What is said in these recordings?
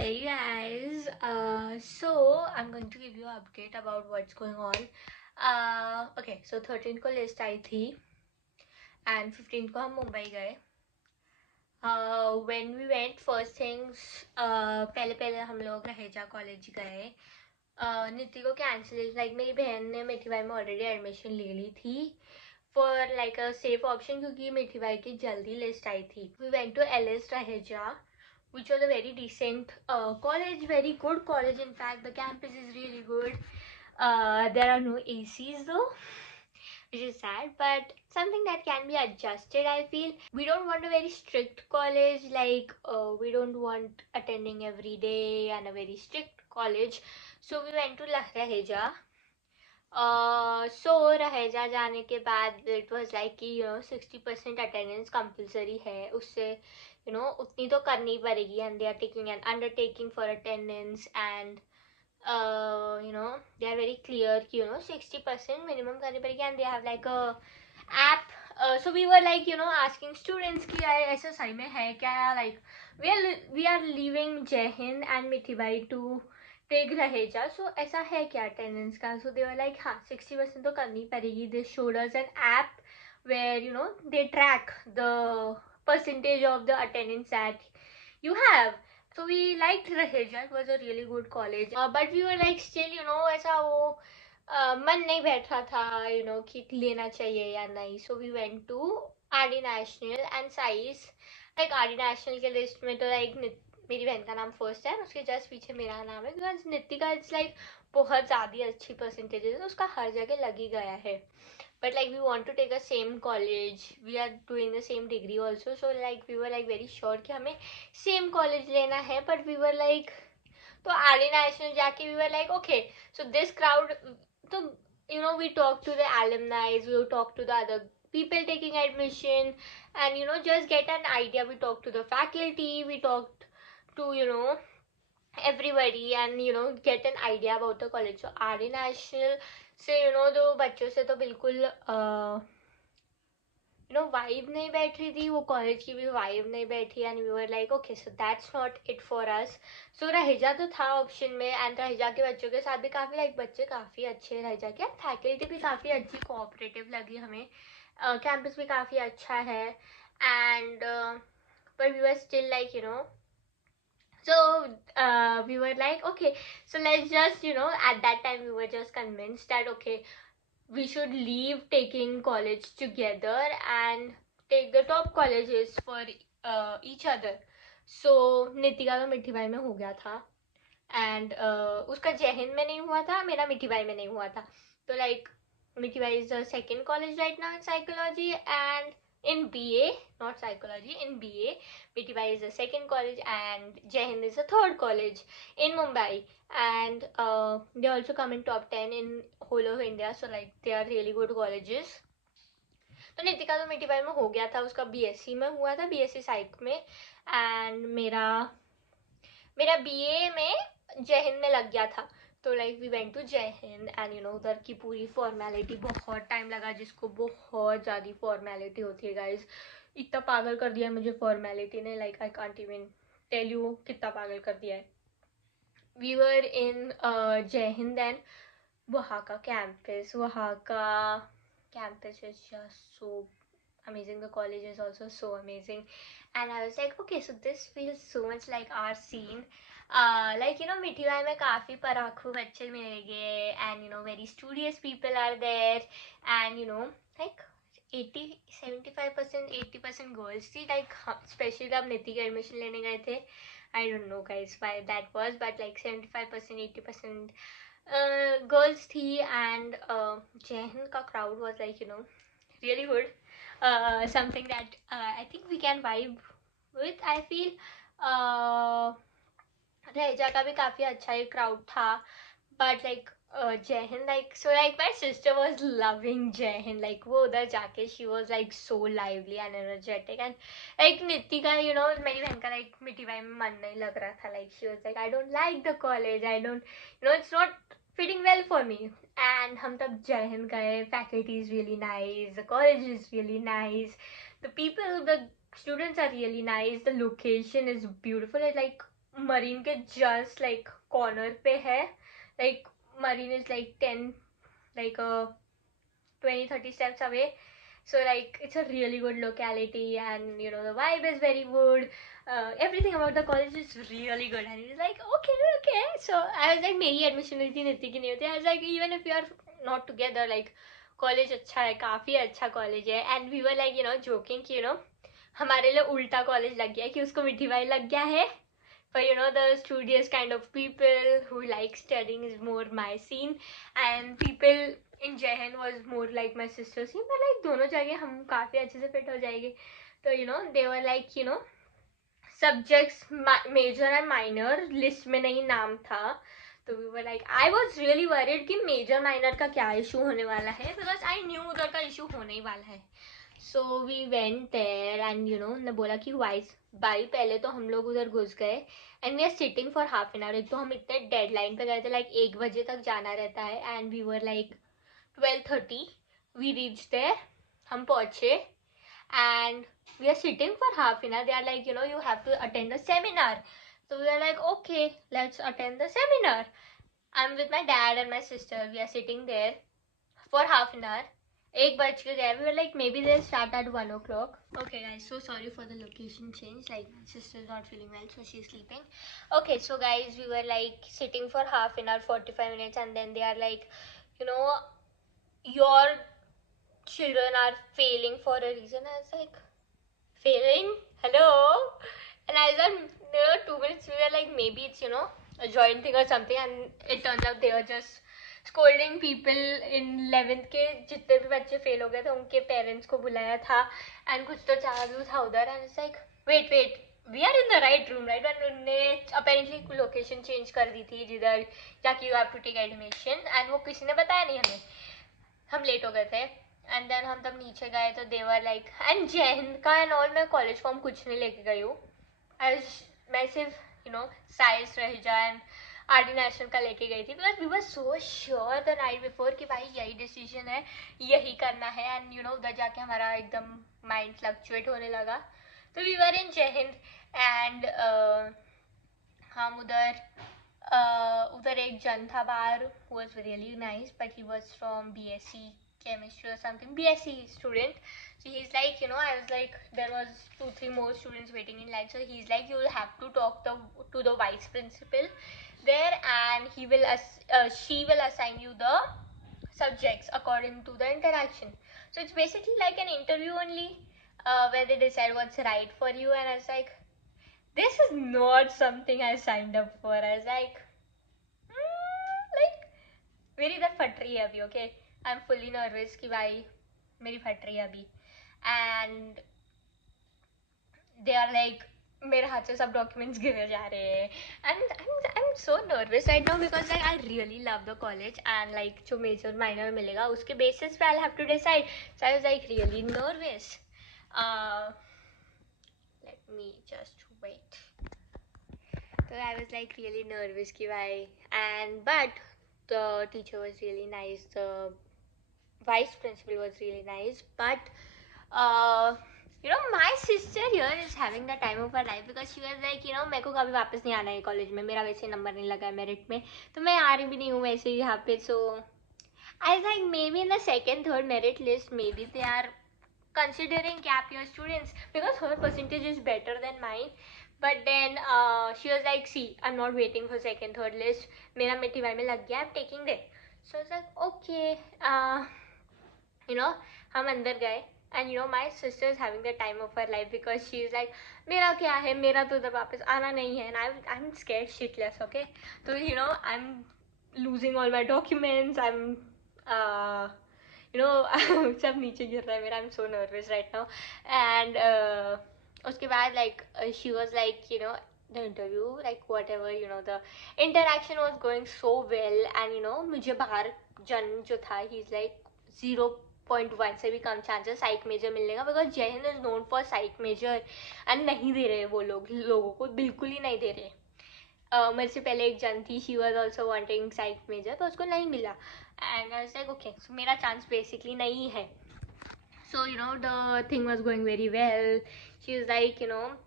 Hey guys, so I'm going to give you an update about what's going on. Okay, so 13 को list आई थी and 15 को हम मुंबई गए. When we went, first things, पहले हम लोग रहेजा कॉलेज गए. नीति को कैंसिल, लाइक मेरी बहन ने मिठी भाई में ऑलरेडी एडमिशन ले ली थी for like a safe option, क्योंकि मिठी भाई की जल्दी लिस्ट आई थी. We went to L S Raheja, which was a very decent college, very good college. In fact, the campus is really good. There are no ACs though, which is sad, but something that can be adjusted. I feel we don't want a very strict college, like we don't want attending every day and a very strict college. So we went to Raheja. So Raheja जाने के बाद it was like कि 60% attendance compulsory है, उससे उतनी तो करनी पड़ेगी. And they are taking an undertaking for attendance and they are very clear कि 60% मिनिमम करनी पड़ेगी. And they have like a app. So we were like asking students कि ऐसा सही में है क्या, लाइक वी आर लीविंग जय हिंद एंड मिठी भाई टू टेक रहेजा, सो ऐसा है क्या अटेंडेंस का. सो दे वर लाइक हाँ 60% तो करनी पड़ेगी. They showed us an app where they track the percentage of the attendance that you have. So we liked Raheja, it was a really good college, but we were like still ऐसा वो मन नहीं बैठ रहा था कि लेना चाहिए या नहीं. So we went to RD National and SAIS. like RD National के लिस्ट में तो like मेरी बहन का नाम फर्स्ट है, उसके जस्ट पीछे मेरा नाम है, बिकॉज नितिका इट्स लाइक बहुत ज़्यादा अच्छी परसेंटेज है, तो उसका हर जगह लग ही गया है. But like we want to take a same college, we are doing the same degree also, so like we were like very sure कि हमें same college लेना है. But we were like, तो RD National जाके we were like okay, so this crowd, तो we talk to the alumni, we talk to the other people taking admission, and just get an idea. We talk to the faculty, we talked to everybody, and get an idea about the college. So RD National से तो बच्चों से तो बिल्कुल vibe नहीं बैठ रही थी, वो कॉलेज की भी वाइब नहीं बैठी. And we were like okay, so that's not it for us. So Raheja तो था ऑप्शन में, एंड रहेजा के बच्चों के साथ भी काफ़ी लाइक बच्चे काफ़ी अच्छे रहेजा के, फैकल्टी भी काफ़ी अच्छी कोऑपरेटिव लगी हमें, कैंपस भी काफ़ी अच्छा है. And but we were still like so we were like okay, so let's just at that time we were just convinced that okay, we should leave taking college together and take the top colleges for each other. So Nitika तो मिठी भाई में हो गया था, and उसका जय हिंद में नहीं हुआ था, मेरा मिठी भाई में नहीं हुआ था. तो लाइक मिठी भाई is the second college right now in psychology, and in BA, not psychology, in BA. Miti Bhai is the second college and Jai Hind is the third college in Mumbai. And they also come in top 10 in whole of India. So like they are really good colleges. तो नितिका तो मिठी भाई में हो गया था, उसका BSc में हुआ था, BSc साइक में. एंड मेरा BA में जय हिंद में लग गया था. तो लाइक वी वेंट टू जय हिंद, एंड उधर की पूरी फॉर्मेलिटी, बहुत टाइम लगा, जिसको बहुत ज़्यादा फॉर्मेलिटी होती है गाइज. इतना पागल कर दिया है मुझे फॉर्मेलिटी ने, like I can't even tell you कितना पागल कर दिया है. वी वर इन जय हिंद, एंड वहाँ का campus is just so amazing. The college is also so amazing, and I was like okay, so this feels so much like our scene. Like मिठी भाई में काफ़ी पराखू बच्चे मिलेंगे, and very studious people are there, and like 75% 80% girls थी, like specially जब निति के एडमिशन लेने गए थे. I don't know guys why that was, but like 75% 80% girls थी. And जय हिंद का crowd was like really good. Something that I think we can vibe with. I feel Raheja का भी काफ़ी अच्छा ही क्राउड था, बट लाइक जय Hind, like so like my sister was loving जय हिंद. लाइक वो उधर जाके she was like so lively and energetic, and like निति का मेरी बहन का लाइक मिठी भाई में मन नहीं लग रहा था. Like she was like I don't like the college, I don't it's not fitting well for me. And हम तब जय हिंद गए, faculty is really nice, the college is really nice, the people, the students are really nice, the location is beautiful. It's like marine के just like corner पे है. Like marine is like 10 like 20-30 steps away. So like it's a really good locality, and you know the vibe is very good. Everything about the college is really good, and he's like okay. So I was like मेरी admission हुई थी, नित्य की नहीं होती. I was like even if we are not together, like college अच्छा है, काफी अच्छा college है. And we were like joking कि हमारे लिए उल्टा college लग गया कि उसको मिठी बाई लग गया है. But the studious kind of people who like studying is more my scene, and people in Jehan was more like my sister's scene. But like दोनों जगह हम काफी अच्छे से fit हो जाएंगे. तो they were like subjects major and minor list में नहीं नाम था. तो we were like, I was really worried कि major minor का क्या issue होने वाला है, because I knew उधर का issue होने ही वाला है. So we went there, and ने बोला कि भाई पहले तो हम लोग उधर घुस गए, and we are sitting for half an hour. एक तो हम इतने डेडलाइन पे गए थे, like 1 बजे तक जाना रहता है, and we were like 12:30 we reached there. हम पहुंचे, and we are sitting for half an hour. They are like you have to attend the seminar. So we are like, okay, let's attend the seminar. I'm with my dad and my sister. We are sitting there for half an hour. 1 बज के गए. We were like maybe they'll start at 1 o'clock. Okay guys, so sorry for the location change. Like my sister's not feeling well, so she's sleeping. Okay, so guys, we were like sitting for half an hour, 45 minutes, and then they are like, your children are failing for a reason. I was like, failing? Hello? And I was like, 2 minutes we were like maybe it's a joint thing or something, and it turns out they were just scolding people in 11th के जितने भी बच्चे fail हो गए थे उनके parents को बुलाया था, एंड कुछ तो चालू था उधर. And it's like wait we are in the right room right. And उन्होंने अपेरेंटली लोकेशन चेंज कर दी थी जिधर जाके you have to take admission, and वो किसी ने बताया नहीं हमें. हम लेट हो गए थे, एंड देन हम तब नीचे गए तो दे were like, and Jai Hind का एंड ऑल मैं कॉलेज फॉर्म कुछ नहीं लेके गई हूँ. मैं सिर्फ science Raheja and R D national का लेके गई थी, because we were so sure the night before कि भाई यही डिसीजन है, यही करना है. एंड उधर जाके हमारा एकदम माइंड फ्लक्चुएट होने लगा. तो वी वर इन जय हिंद, एंड हम उधर एक जन था बाहर, was really nice, but he was from BSc chemistry or something, BSc student. So he's like, I was like, there was 2-3 more students waiting in line. So he's like, you will have to talk to the vice principal there, and she will assign you the subjects according to the interaction. So it's basically like an interview only, where they decide what's right for you. And I was like, this is not something I signed up for. I was like मेरी इधर फट रही है अभी. Okay, I am fully nervous कि भाई मेरी फट रही है अभी. एंड दे आर लाइक, मेरे हाथ से सब डॉक्यूमेंट्स गिरे जा रहे हैं, and I am so nervous right now, because like I really love the college, and like जो मेजर माइनर मिलेगा उसके बेसिस पे I have to decide. So I was like really nervous. Let me just wait. तो I was like really nervous कि भाई, and but the teacher was really nice, the vice principal was really nice, but my sister here is having the time of her life, because she was like, मेरे को कभी वापस नहीं आना है college में, मेरा वैसे नंबर नहीं लगा है मेरिट में, तो मैं आ रही भी नहीं हूँ वैसे यहाँ पे. So I think maybe in the 2nd, 3rd merit list maybe they are considering gap year students, because her percentage is better than mine. But then she was like, see, I'm not waiting for 2nd, 3rd list. मेरा मिट्टी भाई में लग गया, I'm taking that. So I was like, okay. हम अंदर गए, and my sister is having the time of her life, because she is like, मेरा क्या है, मेरा तो उधर वापस आना नहीं है, and I'm scared shitless. Okay, so I'm losing all my documents. I'm सब नीचे गिर रहा है मेरा. I'm so nervous right now. And उसके बाद like she was like, the interview, like whatever, the interaction was going so well, and मुझे बाहर जन जो था, he's like 0.1 से भी कम चांसेस साइक मेजर मिलने का, because Jai Hind is known for psych major, and नहीं दे रहे वो लोगों को बिल्कुल ही नहीं दे रहे. मेरे से पहले एक जन थी, she was also wanting psych major, तो उसको नहीं मिला, and I was like okay, so मेरा चांस बेसिकली नहीं है. So the thing was going very well. She was like,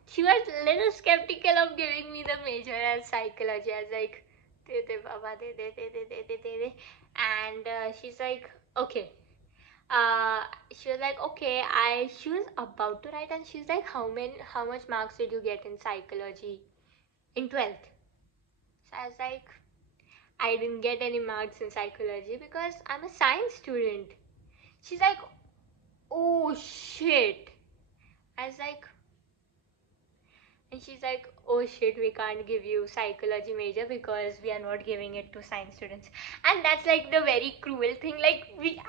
she was a little skeptical of giving me the major as psychology. I was like, de de baba, de. And she's like, okay. She was like, okay. She was about to write, and she's like, how much marks did you get in psychology in 12th? So I was like, I didn't get any marks in psychology because I'm a science student. She's like, oh shit. I was like, and she's like, oh shit, we can't give you psychology major because we are not giving it to science students. And that's like the very cruel thing. Like, we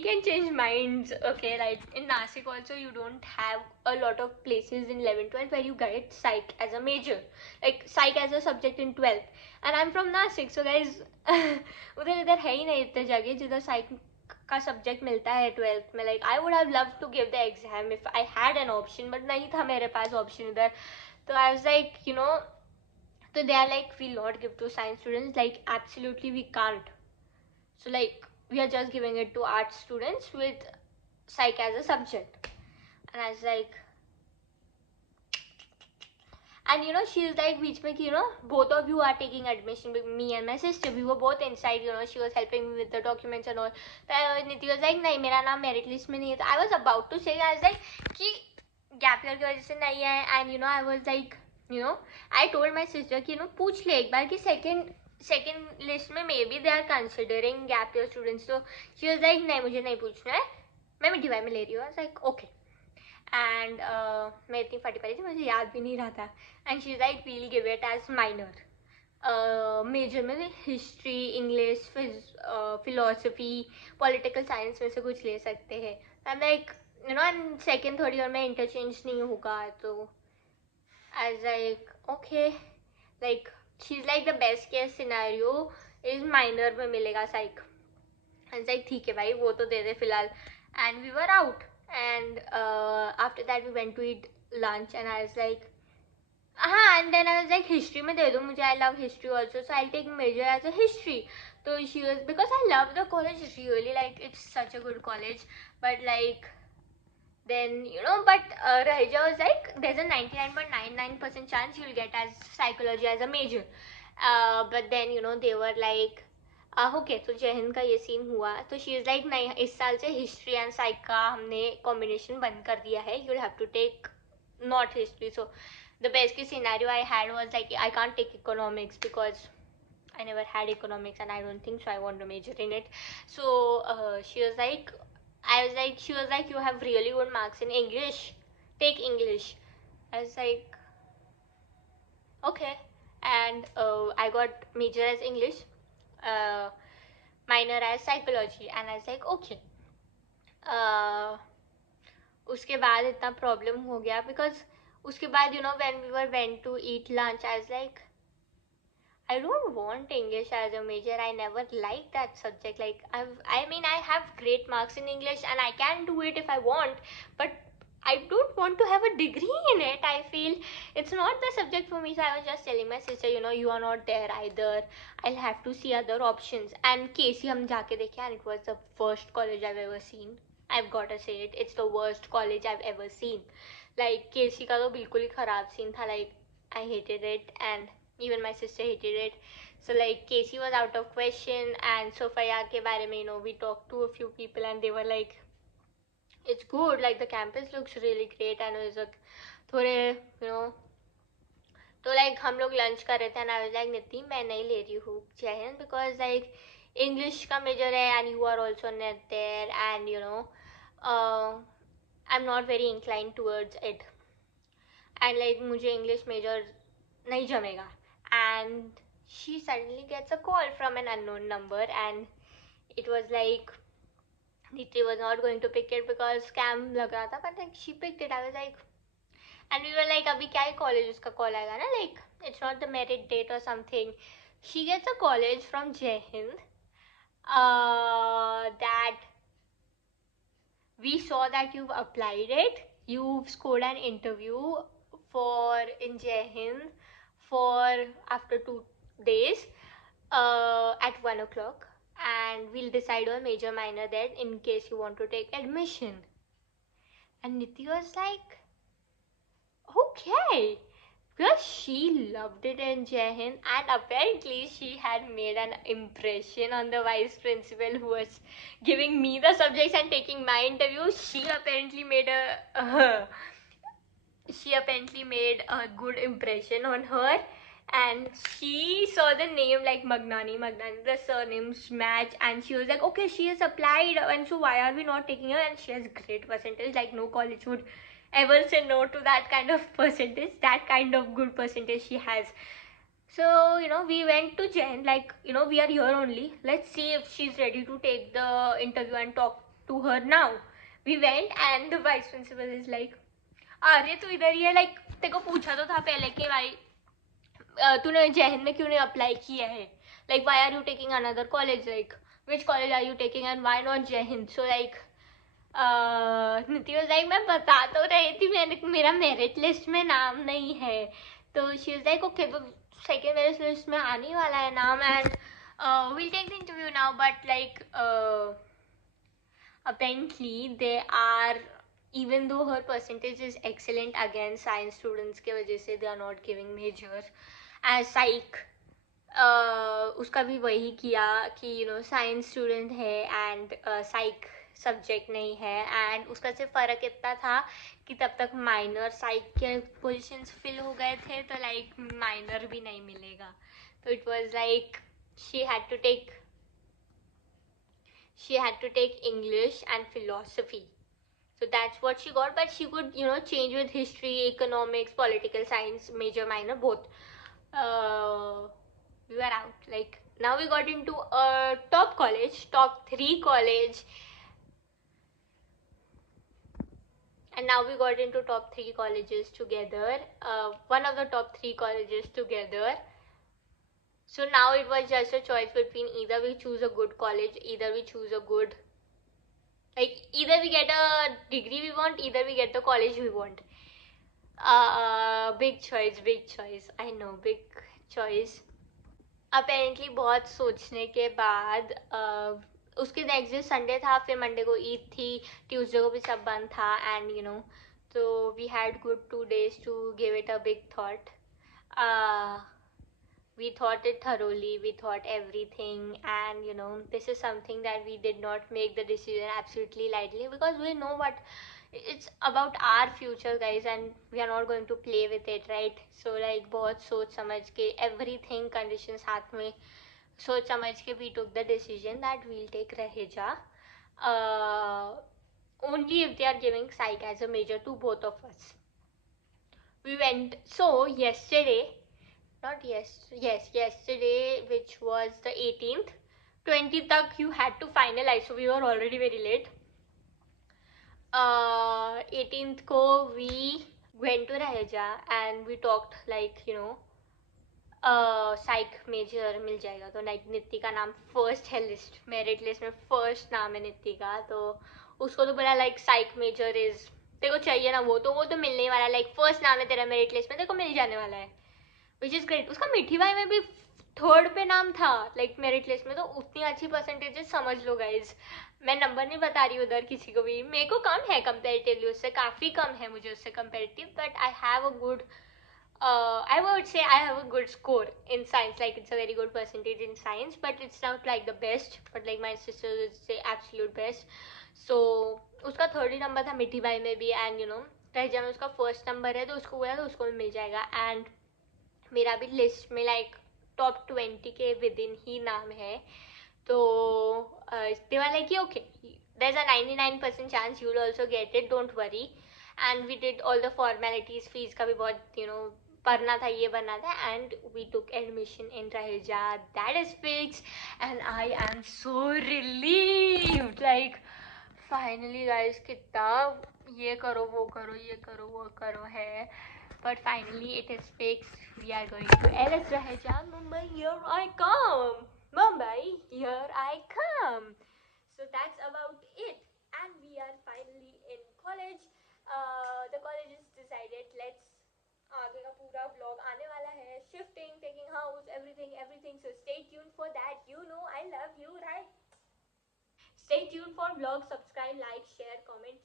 can change minds, okay? Like, in Nasik also, you don't have a lot of places in 11, 12 where you get psych as a major. Like, psych as a subject in 12th. And I'm from Nasik, so guys, उधर इधर है ही नहीं इतने जगह जिधर psych का subject मिलता है 12th में. Like I would have love to give the exam if I had an option, but नहीं था मेरे पास ऑप्शन इधर. तो I was like so they are like, we'll not give to science students. Like, absolutely we can't. So like, we are just giving it to art students with psych as a subject. And I was like, and she was like, which make both of you are taking admission with me and my sister. We were both inside. She was helping me with the documents and all. Niti was like, nahi, mera naam merit list mein nahi hai. I was about to say, I was like, ki gap year की वजह से नहीं है. And I was like, I told my sister कि पूछ ले एक बार कि second list में maybe they are considering gap year students. So she was like, नहीं मुझे नहीं पूछना है, मैं DY में ले रही हूँ. I was like, okay. And मैं इतनी फटी पड़ी थी, मुझे याद भी नहीं रहा था. And she's like, we'll give it as minor. Major में history, English, philosophy, political science में से कुछ ले सकते हैं. I'm like, and second third year में इंटरचेंज नहीं होगा. तो I was like, okay. Like, she's like, the best case scenario is minor में मिलेगा psych. I was like, ठीक है भाई, वो तो दे दे फिलहाल. And we were out. And after that we went to eat lunch. And I was like, and then I was like, history में दे दो मुझे, I love history also, so I'll take major as a history. So she was, because I love the college really, like, it's such a good college. But like, then but Rahija was like, there's a 99.99% chance you'll get as psychology as a major. But then they were like, okay, तो जय हिंद का ये scene हुआ. तो she is like, नहीं, इस साल से हिस्ट्री एंड साइक का हमने कॉम्बिनेशन बंद कर दिया है, you will have to take not history. So the best case scenario I had was like, I can't take economics because I never had economics and I don't think so I want to major in it. So she was like, she was like, you have really good marks in English, take English. I was like, okay. And I got major as English, minor as psychology. And I was like, okay. उसके बाद इतना problem हो गया because उसके बाद when we went to eat lunch, I was like, I don't want English as a major. I never liked that subject. Like, I have great marks in English and I can do it if I want, but I don't want to have a degree in it. I feel it's not the subject for me. So I was just telling my sister, you are not there either. I'll have to see other options. And KC हम जाके देखे, and it was the worst college I've ever seen. I've got to say it. It's the worst college I've ever seen. Like, KC का तो बिल्कुल ही खराब scene था. Like, I hated it, and even my sister hated it. So like, KC was out of question. And Sophia के बारे में we talked to a few people and they were like, it's good, like the campus looks really great. And it was like थोड़े तो like हम लोग lunch कर रहे थे and I was like, निति मैं नहीं ले रही हूँ जय हिंद because like English का major है and you are also not there, and I'm not very inclined towards it, and like मुझे English major नहीं जमेगा. And she suddenly gets a call from an unknown number, and it was like Niti was not going to pick it because scam लग रहा था, but like she picked it. I was like, and we were like, अभी क्या ही college उसका call आएगा ना, like it's not the merit date or something. She gets a college from Jai Hind that we saw that you've applied it, you've scored an interview for in Jai Hind for after 2 days at 1 o'clock, and we'll decide on major minor there in case you want to take admission. And Niti was like, okay. Because she loved it in Jai Hind, and apparently she had made an impression on the vice principal who was giving me the subjects and taking my interview. She apparently made a good impression on her, and she saw the name like Magnani, the surnames match, and she was like, okay, she has applied, and so why are we not taking her? And she has great percentage, like no college would ever say no to that kind of percentage, that kind of good percentage she has. So, we went to Jen, like, we are here only. Let's see if she's ready to take the interview and talk to her now. We went, and the vice principal is like, अरे तू इधर ही है, like तेरे को पूछा तो था पहले कि भाई तूने जय हिंद में क्यों नहीं अप्लाई किया है, like why are you taking another college, like which college are you taking and why not Jai Hind. So like Niti was like मैं बता तो रही थी, मेरा मेरिट लिस्ट में नाम नहीं है. तो शी वाज लाइक ओके, तो सेकेंड मेरिट लिस्ट में आने वाला है नाम, and we'll take the interview now, but like apparently they are, even though her percentage is excellent against science students के वजह से they are not giving major as psych. उसका भी वही किया कि साइंस स्टूडेंट है एंड साइक सब्जेक्ट नहीं है, एंड उसका सिर्फ फ़र्क इतना था कि तब तक माइनर साइक के पोजीशंस फिल हो गए थे, तो लाइक माइनर भी नहीं मिलेगा. तो it was like she had to take English and philosophy. So that's what she got, but she could, change with history, economics, political science, major, minor, both. We were out. Like, now we got into a top college, top 3 college. And now we got into top 3 colleges together. One of the top 3 colleges together. So now it was just a choice between either we choose a good college, either we choose a good, like, either we get a degree we want, either we get the college we want. Big choice. I know, big choice. Apparently बहुत सोचने के बाद उसके next day Sunday था, फिर Monday को ईद थी, Tuesday को भी सब बंद था, एंड तो we had good 2 days to give it a big thought. We thought it thoroughly, we thought everything, and this is something that we did not make the decision absolutely lightly, because we know what it's about, our future, guys, and we are not going to play with it, right? So like बहुत सोच समझ के everything, conditions हाथ में सोच समझ के we took the decision that we'll take Raheja, only if they are giving psych as a major to both of us. We went, so yesterday, yesterday, which was the 18th, 20th tak you had to finalize, so we were already very late. 18th ko we went to Raheja and we talked, like, psych major मिल जाएगा, तो like Nitti का नाम first है list, merit list में first नाम है नित्ति का, तो उसको तो बोला लाइक साइक मेजर इज, तेरे को चाहिए ना वो तो मिलने वाला है, लाइक फर्स्ट नाम है तेरा मेरिट लिस्ट में, तेरे को मिल जाने वाला है, विच इज़ ग्रेट. उसका मिठी भाई में भी थर्ड पे नाम था लाइक मेरिट लिस्ट में, तो उतनी अच्छी परसेंटेजेस समझ लो गाइज. मैं नंबर नहीं बता रही उधर किसी को भी, मेरे को कम है कंपेरेटिवली, उससे काफ़ी कम है मुझे उससे comparative, but I have a good I would say I have a good score in science, like it's a very good percentage in science, but it's not like the best, but like my sister would say absolute best. So उसका third ही number था मिठी भाई में भी, and रहीजा में उसका first number है, तो उसको बोला तो उसको भी मिल जाएगा, एंड मेरा भी लिस्ट में लाइक टॉप 20 के विद इन ही नाम है, तो they were like okay, there's a 99% chance you will also get it, don't worry. And we did all the formalities, fees का भी बहुत पढ़ना था, ये बनना था, and we took admission in Raheja. That is fixed, and I am so relieved, like finally guys, कितना ये करो वो करो है, but finally it is fixed. We are going to LS Raheja. Mumbai, here I come. Mumbai, here I come. So that's about it, and we are finally in college. The college is decided. Let's आगे का पूरा vlog आने वाला है, shifting, taking house, everything. So stay tuned for that. I love you, right? Stay tuned for vlog. Subscribe, like, share, comment.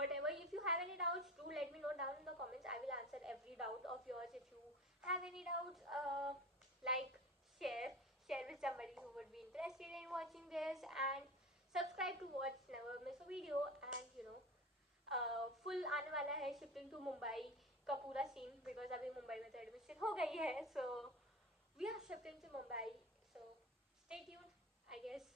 whatever. If you have any doubts, do let me know down in the comments. I will answer every doubt of yours. If you have any doubts, like, share with somebody who would be interested in watching this, and subscribe to watch never miss a video. And full आने वाला है shifting to Mumbai का पूरा scene, because अभी मुंबई में तो admission हो गई है, so we are shifting to Mumbai, so stay tuned, I guess